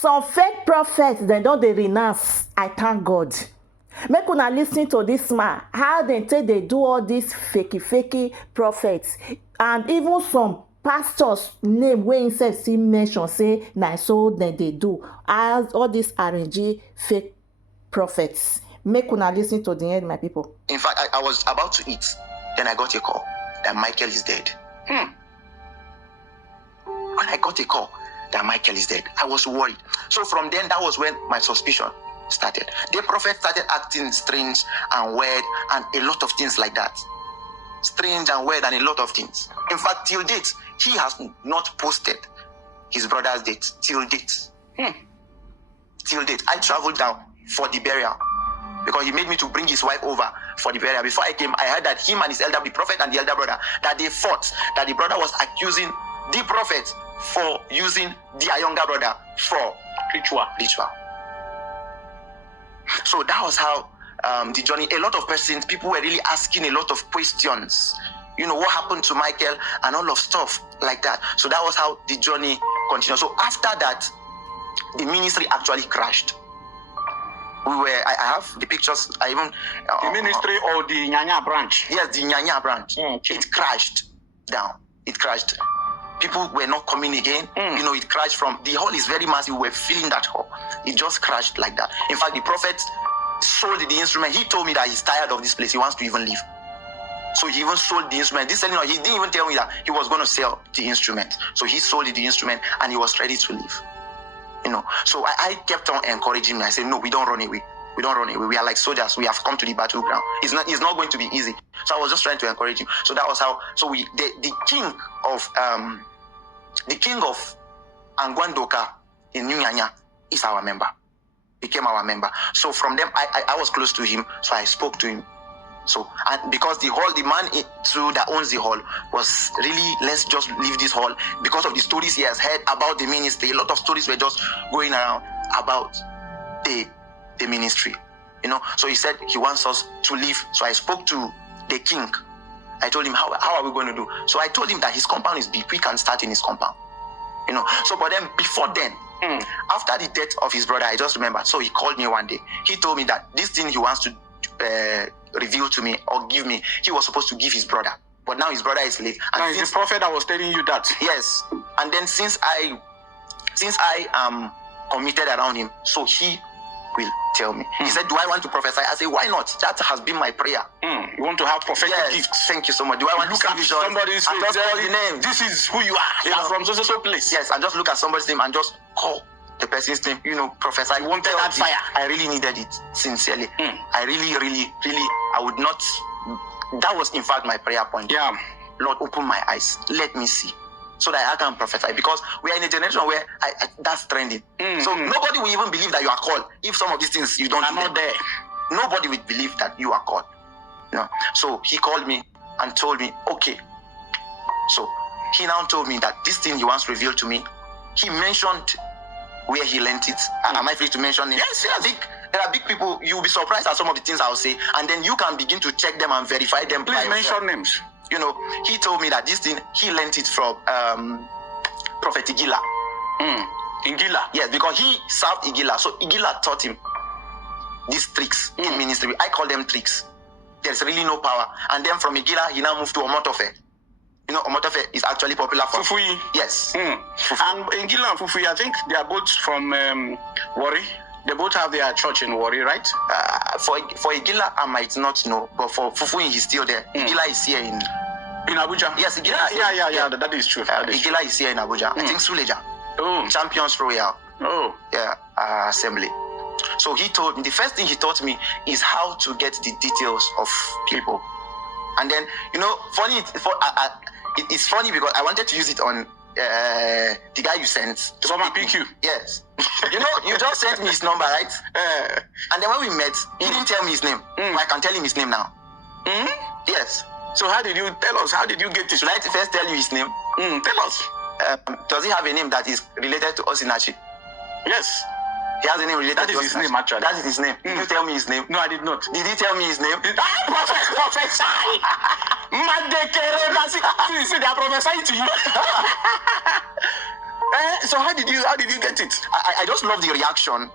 some fake prophets dem don dey renounce. I thank God. Make una lis ten to this man, how dem take dey do all these fakey prophets, and even some pastors name wey him sef still mention say na so dem dey do as all these arrange fake prophets. Make una lis ten to the end, my people. In fact, I was about to eat, then I got a call that Michael is dead. When I got a call that Michael is dead, I was worried. So from then, that was when my suspicion started. The prophet started acting strange and weird and a lot of things like that. Strange and weird and a lot of things. In fact, till date, he has not posted his brother's date. Till date. Till date. I traveled down for the burial because he made me to bring his wife over for the burial. Before I came, I heard that him and his elder, the prophet and the elder brother, that they fought, that the brother was accusing the prophet for using their younger brother for ritual. So that was how the journey. A lot of persons, people were really asking a lot of questions. You know, what happened to Michael and all of stuff like that. So that was how the journey continued. So after that, the ministry actually crashed. I have the pictures. I even the ministry or the Nyanya branch. Yes, the Nyanya branch. Okay. It crashed down. It crashed. People were not coming again. You know, it crashed from the hall is very massive. We were filling that hall. It just crashed like that. In fact, the prophet sold the instrument. He told me that he's tired of this place. He wants to even leave. So he even sold the instrument. He didn't even tell me that he was going to sell the instrument. So he sold the instrument and he was ready to leave. You know, so I kept on encouraging him. I said, no, we don't run away. We don't run away. We are like soldiers. We have come to the battleground. It's not going to be easy. So I was just trying to encourage him. So that was how. So the king of Angwandoka in New Nyanya is our member. Became our member. So from them, I was close to him. So I spoke to him. So, and because the man that owns the hall was really, let's just leave this hall because of the stories he has heard about the ministry. A lot of stories were just going around about the ministry, you know. So he said he wants us to leave. So I spoke to the king. I told him, how are we going to do? So I told him that his compound is big. We can start in his compound, you know. So, but then before then, after the death of his brother, I just remembered. So he called me one day. He told me that this thing he wants to reveal to me or give me, he was supposed to give his brother, but now his brother is late. And now, it's the prophet that was telling you that. Yes. And then since I am committed around him, so he will tell me. He said, do I want to prophesy? I said, why not? That has been my prayer. You want to have prophetic gifts? Thank you so much. Do I want look to at somebody's face? Just call the name. This is who you are. You are from so place. Yes, and just look at somebody's name and just call the person's name, you know, prophesy. You wanted that fire. I really needed it, sincerely. I really, I would not. That was, in fact, my prayer point. Yeah. Lord, open my eyes. Let me see. So that I can prophesy. Because we are in a generation where that's trending. So nobody will even believe that you are called. If some of these things you don't do not there. Nobody will believe that you are called. No. So he called me and told me, okay. So he now told me that this thing he wants revealed to me, he mentioned where he learned it. Am I free to mention it? Yes. There are big people. You'll be surprised at some of the things I'll say, and then you can begin to check them and verify them. Please mention names. You know, he told me that this thing, he learned it from Prophet Igila. Igila? Yes, because he served Igila. So Igila taught him these tricks in ministry. I call them tricks. There's really no power. And then from Igila, he now moved to Omotofe. You know, Omotofe is actually popular for Fufuyi. Yes. Fufuyi. And Igila and Fufuyi, I think they are both from Warri. They both have their church in Warri, right? For Igila, I might not know, but for Fufuyi, he's still there. Igila is here in Abuja. Yes, Igila. Yeah. That is true. Igila is here in Abuja. I think Suleja. Oh. Champions Royal. Oh. Yeah. Assembly. So he told me, the first thing he taught me is how to get the details of people. And then, you know, it's funny because I wanted to use it on the guy you sent. From PQ. Yes. You know, you just sent me his number, right? And then when we met, he didn't tell me his name. I can tell him his name now. Yes. So how did you tell us? How did you get this? Should I first tell you his name? Tell us. Does he have a name that is related to Osinachi? Yes. He has a name related to Osinachi. That is his name, actually. That is his name. Did you tell me his name? No, I did not. Did he tell me his name? Prophesy! See, they are prophesying to you. So how did you get it? I just love the reaction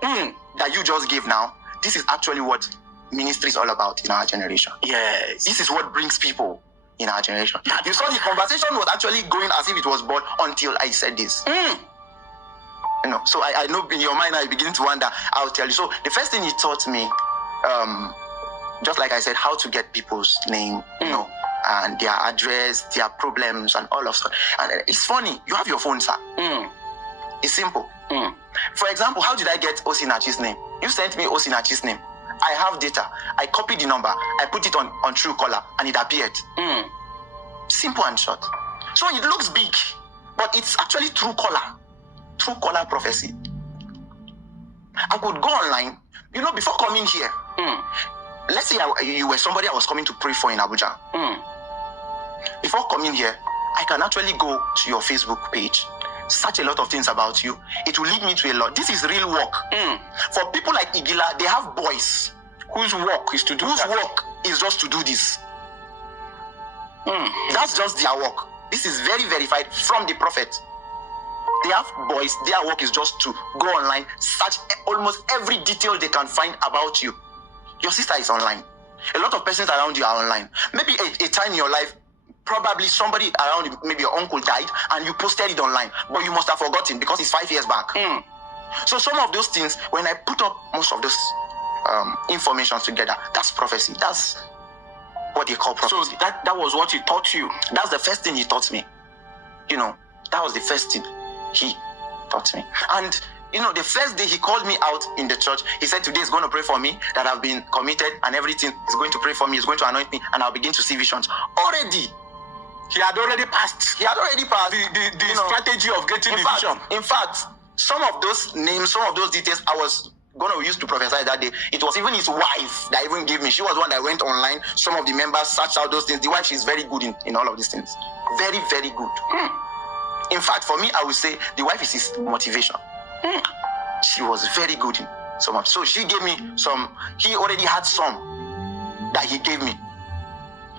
that you just gave now. This is actually what ministry is all about in our generation. Yes. This is what brings people in our generation. You saw the conversation was actually going as if it was bored until I said this. You know, so I know in your mind I begin to wonder. I'll tell you. So the first thing he taught me, just like I said, how to get people's name, you know, and their address, their problems, and all of that. And it's funny. You have your phone, sir. It's simple. For example, how did I get Osinachi's name? You sent me Osinachi's name. I have data. I copied the number. I put it on Truecaller, and it appeared. Simple and short. So it looks big, but it's actually Truecaller prophecy. I could go online, you know, before coming here. Let's say you were somebody I was coming to pray for in Abuja. Before coming here, I can actually go to your Facebook page, search a lot of things about you. It will lead me to a lot. This is real work. For people like Igila, they have boys whose work is to do whose that. work is just to do this. That's just their work. This is very verified from the prophet. They have boys, their work is just to go online, search almost every detail they can find about you. Your sister is online. A lot of persons around you are online. Maybe a time in your life, probably somebody around you, maybe your uncle died and you posted it online, but you must have forgotten because it's 5 years back. So some of those things, when I put up most of those information together, that's prophecy. That's what they call prophecy. So that was what he taught you. That's the first thing he taught me. You know, that was the first thing he taught me. And you know, the first day he called me out in the church, he said, today is going to pray for me, that I've been committed and everything. He's going to pray for me, he's going to anoint me, and I'll begin to see visions. Already. He had already passed. He had already passed The strategy of getting the vision. In fact, some of those names, some of those details I was going to use to prophesy that day, it was even his wife that even gave me. She was the one that went online. Some of the members searched out those things. The wife, she's very good in all of these things. Very, very good. In fact, for me, I would say the wife is his motivation. She was very good in so much. So she gave me some. He already had some that he gave me.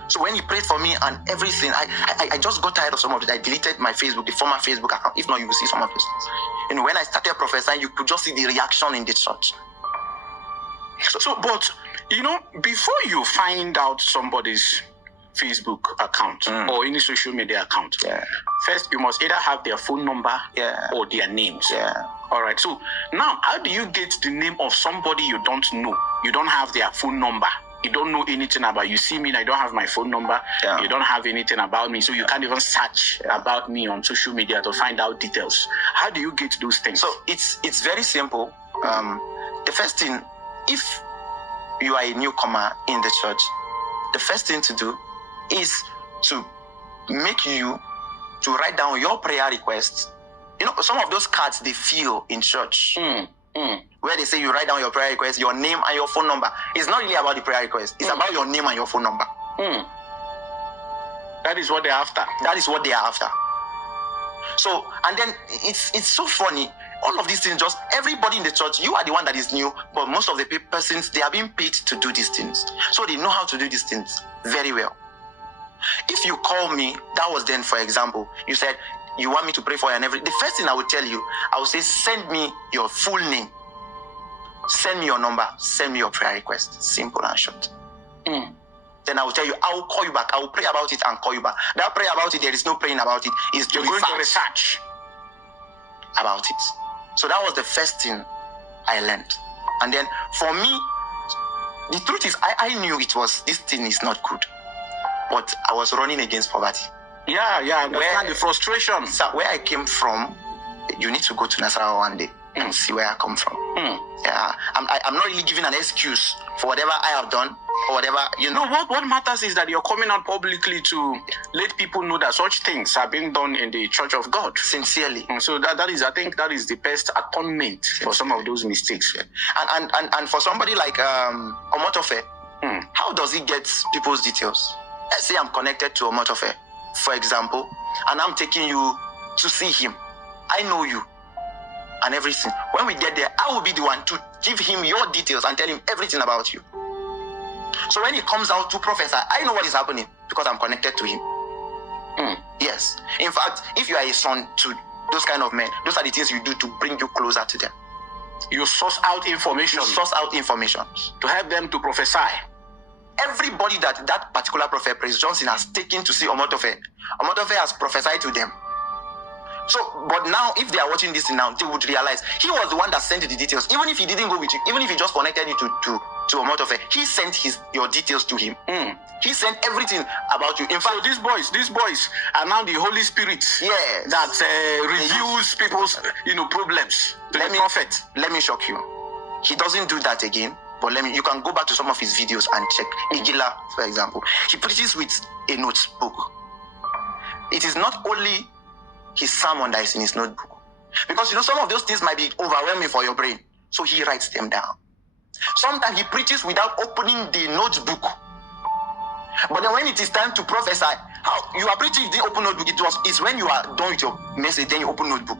So when he prayed for me and everything, I just got tired of some of it. I deleted my Facebook, the former Facebook account. If not, you will see some of those things. You know, when I started prophesying, you could just see the reaction in the church. But you know, before you find out somebody's Facebook account or any social media account, first you must either have their phone number or their names. All right. So now, how do you get the name of somebody you don't know? You don't have their phone number. You don't know anything about. You see me, I don't have my phone number. You don't have anything about me, so you can't even search about me on social media to find out details. How do you get those things? So it's very simple. The first thing, if you are a newcomer in the church, the first thing to do is to make you to write down your prayer requests. You know, some of those cards they fill in church. Where they say you write down your prayer request, your name and your phone number. It's not really about the prayer request. It's about your name and your phone number. That is what they're after. That is what they are after. So, and then it's so funny. All of these things, just everybody in the church, you are the one that is new, but most of the persons, they are being paid to do these things. So they know how to do these things very well. If you call me, that was then, for example, you said, you want me to pray for you and everything. The first thing I would tell you, I would say, send me your full name. Send me your number. Send me your prayer request. Simple and short. Then I will tell you, I will call you back. I will pray about it and call you back. That prayer about it, there is no praying about it. It's You're going to research about it. So that was the first thing I learned. And then for me, the truth is, I knew this thing is not good. But I was running against poverty. Where the frustration. So where I came from, you need to go to Nasarawa one day and see where I come from. I'm not really giving an excuse for whatever I have done or whatever, you know. No, what matters is that you're coming out publicly to let people know that such things are being done in the Church of God. Sincerely. So I think that is the best atonement for some of those mistakes. And for somebody like Omotofe, how does he get people's details? Let's say I'm connected to Omotofe, for example, and I'm taking you to see him. I know you and everything. When we get there, I will be the one to give him your details and tell him everything about you. So when he comes out to prophesy, I know what is happening because I'm connected to him. Yes. In fact, if you are a son to those kind of men, those are the things you do to bring you closer to them. You source out information. You source out information to help them to prophesy. Everybody that particular prophet, Praise Johnson, has taken to see Omotofe has prophesied to them. So, but now, if they are watching this now, they would realize he was the one that sent the details. Even if he didn't go with you, even if he just connected you to Omotofe, he sent your details to him. He sent everything about you. In fact, so these boys are now the Holy Spirit. Yes. That reviews people's problems to the prophet. Let me shock you. He doesn't do that again. But you can go back to some of his videos and check. Igila, for example, he preaches with a notebook. It is not only his sermon that is in his notebook, because some of those things might be overwhelming for your brain, so he writes them down. Sometimes he preaches without opening the notebook. But then when it is time to prophesy, how you are preaching, you didn't open notebook. It's when you are done with your message, then you open notebook.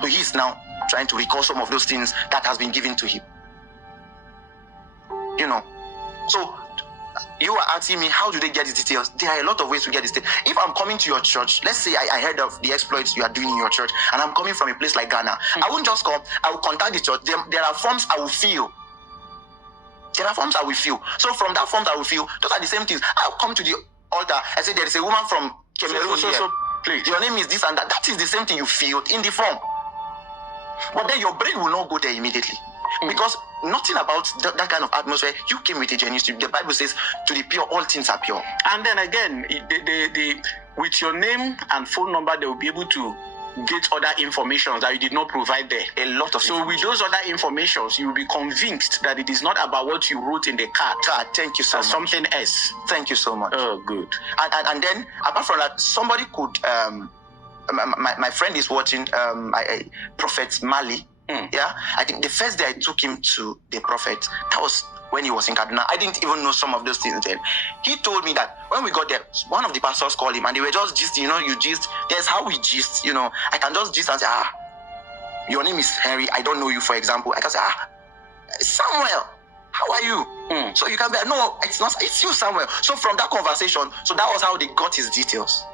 So he is now trying to recall some of those things that has been given to him. So you are asking me, how do they get the details? There are a lot of ways to get the details. If I'm coming to your church, let's say I heard of the exploits you are doing in your church, and I'm coming from a place like Ghana, I won't just come. I will contact the church. There are forms I will fill. So from that forms I will fill, those are the same things. I'll come to the altar. I say there is a woman from Cameroon here. Please. Your name is this and that. That is the same thing you filled in the form. But then your brain will not go there immediately. Because nothing about that kind of atmosphere. You came with a genuine spirit. The Bible says, to the pure, all things are pure. And then again, with your name and phone number, they will be able to get other information that you did not provide there. A lot of So with those other informations, you will be convinced that it is not about what you wrote in the card. Thank you so much. Something else. Thank you so much. Oh, good. And then, apart from that, somebody could... my friend is watching Prophet Mali. Yeah, I think the first day I took him to the prophet, that was when he was in Kaduna. I didn't even know some of those things then. He told me that when we got there, one of the pastors called him and they were just gist, you gist. There's how we gist, I can just gist and say, your name is Henry, I don't know you, for example. I can say, Samuel, how are you? So you can be, no, it's not, it's you, Samuel. So from that conversation, so that was how they got his details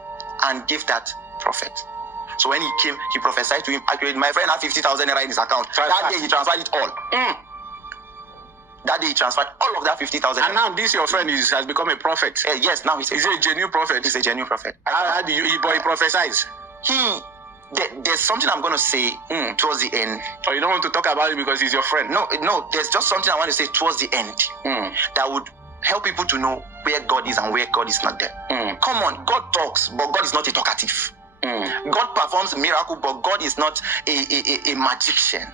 and gave that prophet. So when he came, he prophesied to him. Actually, my friend had 50,000 naira in his account. That day he transferred it all. That day he transferred all of that 50,000. And now this your friend has become a prophet. Yes, now he's a genuine prophet. He's a genuine prophet. How do he prophesies? There's something I'm going to say towards the end. Oh, you don't want to talk about it because he's your friend? No. There's just something I want to say towards the end that would help people to know where God is and where God is not there. Come on, God talks, but God is not a talkative. God performs miracle, but God is not a magician.